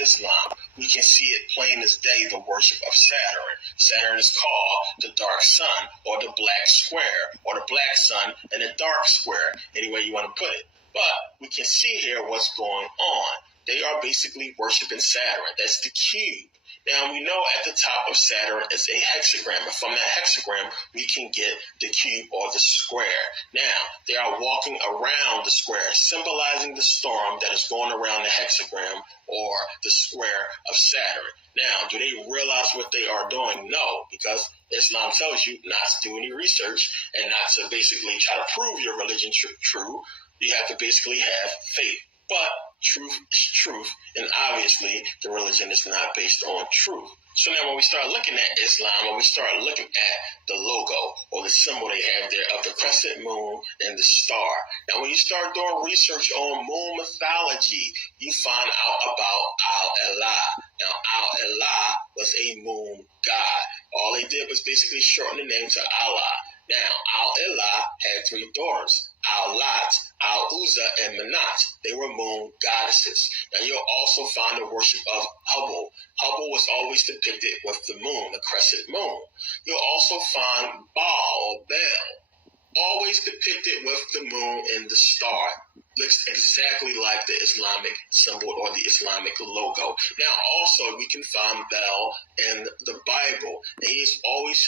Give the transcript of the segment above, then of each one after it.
Islam, we can see it plain as day, the worship of Saturn. Saturn is called the dark sun, or the black square, or the black sun and the dark square, any way you want to put it. But we can see here what's going on. They are basically worshiping Saturn. That's the cube. Now, we know at the top of Saturn is a hexagram, and from that hexagram, we can get the cube or the square. Now, they are walking around the square, symbolizing the storm that is going around the hexagram or the square of Saturn. Now, do they realize what they are doing? No, because Islam tells you not to do any research and not to basically try to prove your religion true. You have to basically have faith. But truth is truth, and obviously the religion is not based on truth. So now when we start looking at Islam, when we start looking at the logo or the symbol they have there of the crescent moon and the star, now when you start doing research on moon mythology, you find out about Al-Elah. Now Al-Elah was a moon god. All they did was basically shorten the name to Allah. Now, Al-Elah had three daughters, Al-Lat, Al-Uzza, and Manat. They were moon goddesses. Now, you'll also find the worship of Hubble. Hubble was always depicted with the moon, the crescent moon. You'll also find Baal, or Baal, always depicted with the moon and the star. Looks exactly like the Islamic symbol or the Islamic logo. Now, also, we can find Baal in the Bible. And he is always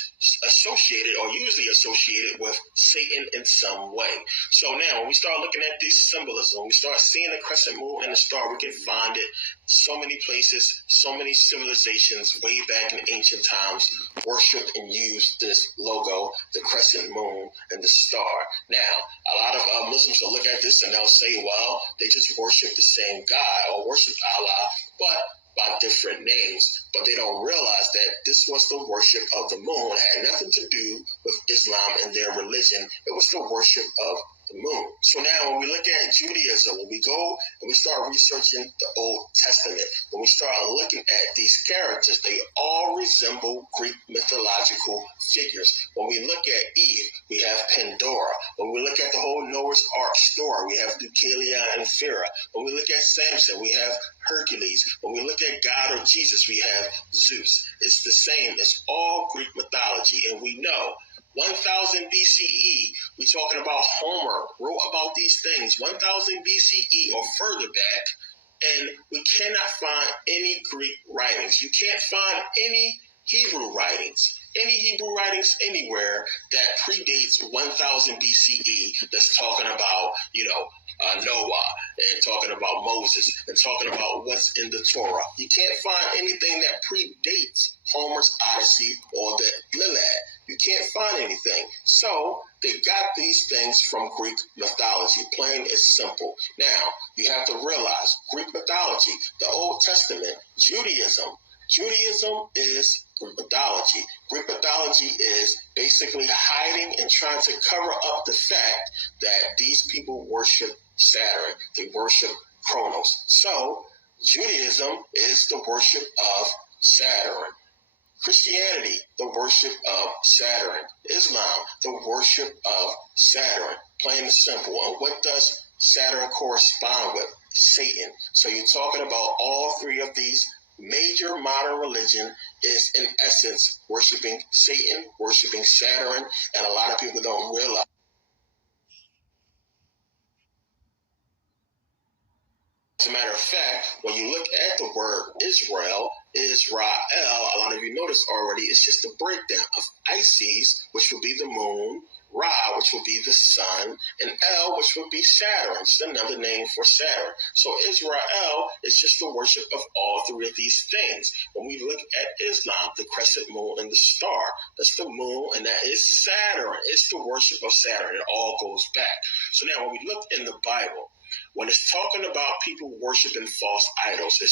associated or usually associated with Satan in some way. So now, when we start looking at this symbolism, we start seeing the crescent moon and the star, we can find it so many places, so many civilizations way back in ancient times worshipped and used this logo, the crescent moon and the star. Now, a lot of Muslims will look at this and they'll say, well, they just worship the same God or worship Allah, but by different names. But they don't realize that this was the worship of the moon. It had nothing to do with Islam and their religion. It was the worship of the moon. So now when we look at Judaism, when we go and we start researching the Old Testament, when we start looking at these characters, they all resemble Greek mythological figures. When we look at Eve, we have Pandora. When we look at the whole Noah's Ark story, we have Deucalion and Pharaoh. When we look at Samson, we have Hercules. When we look at God or Jesus, we have Zeus. It's the same. It's all Greek mythology. And we know 1000 BCE, we're talking about Homer wrote about these things 1000 BCE or further back, and we cannot find any Greek writings. You can't find any Hebrew writings anywhere that predates 1000 BCE that's talking about, Noah and talking about Moses and talking about what's in the Torah. You can't find anything that predates Homer's Odyssey or the Iliad. You can't find anything. So they got these things from Greek mythology, plain and simple. Now, you have to realize Greek mythology, the Old Testament, Judaism is Greek mythology. Greek mythology is basically hiding and trying to cover up the fact that these people worship Saturn. They worship Kronos. So Judaism is the worship of Saturn. Christianity, the worship of Saturn. Islam, the worship of Saturn. Plain and simple. And what does Saturn correspond with? Satan. So you're talking about all three of these major modern religion is in essence worshiping Satan, worshiping Saturn, and a lot of people don't realize. As a matter of fact, when you look at the word Israel, a lot of you noticed already, it's just a breakdown of Isis, which will be the moon, Ra, which will be the sun, and El, which would be Saturn. It's another name for Saturn. So Israel is just the worship of all three of these things. When we look at Islam, the crescent moon and the star, that's the moon, and that is Saturn. It's the worship of Saturn. It all goes back. So now when we look in the Bible, when it's talking about people worshiping false idols, they're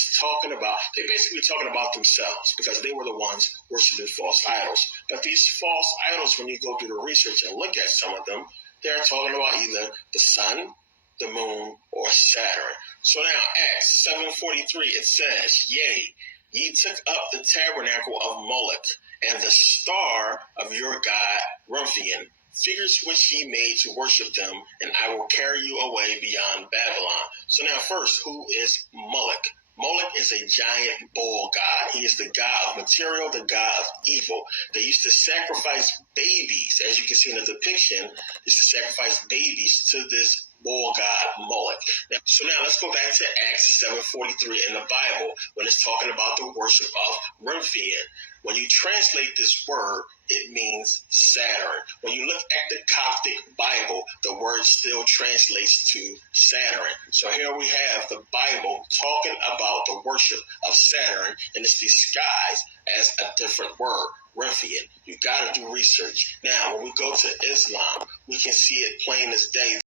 basically talking about themselves because they were the ones worshiping false idols. But these false idols, when you go through the research and look at some of them, they're talking about either the sun, the moon, or Saturn. So now Acts 7:43, it says, "Yea, ye took up the tabernacle of Moloch and the star of your god Remphion, figures which ye made to worship them, and I will carry you away beyond Babylon." So now first, who is Moloch? Moloch is a giant bull god. He is the god of material, the god of evil. They used to sacrifice babies, as you can see in the depiction, used to sacrifice babies to this bull god Moloch. So now let's go back to Acts 7:43 in the Bible when it's talking about the worship of Remphian. When you translate this word, it means Saturn. When you look at the Coptic Bible, the word still translates to Saturn. So here we have the Bible talking about the worship of Saturn, and it's disguised as a different word, Remphian. You got to do research. Now, when we go to Islam, we can see it plain as day.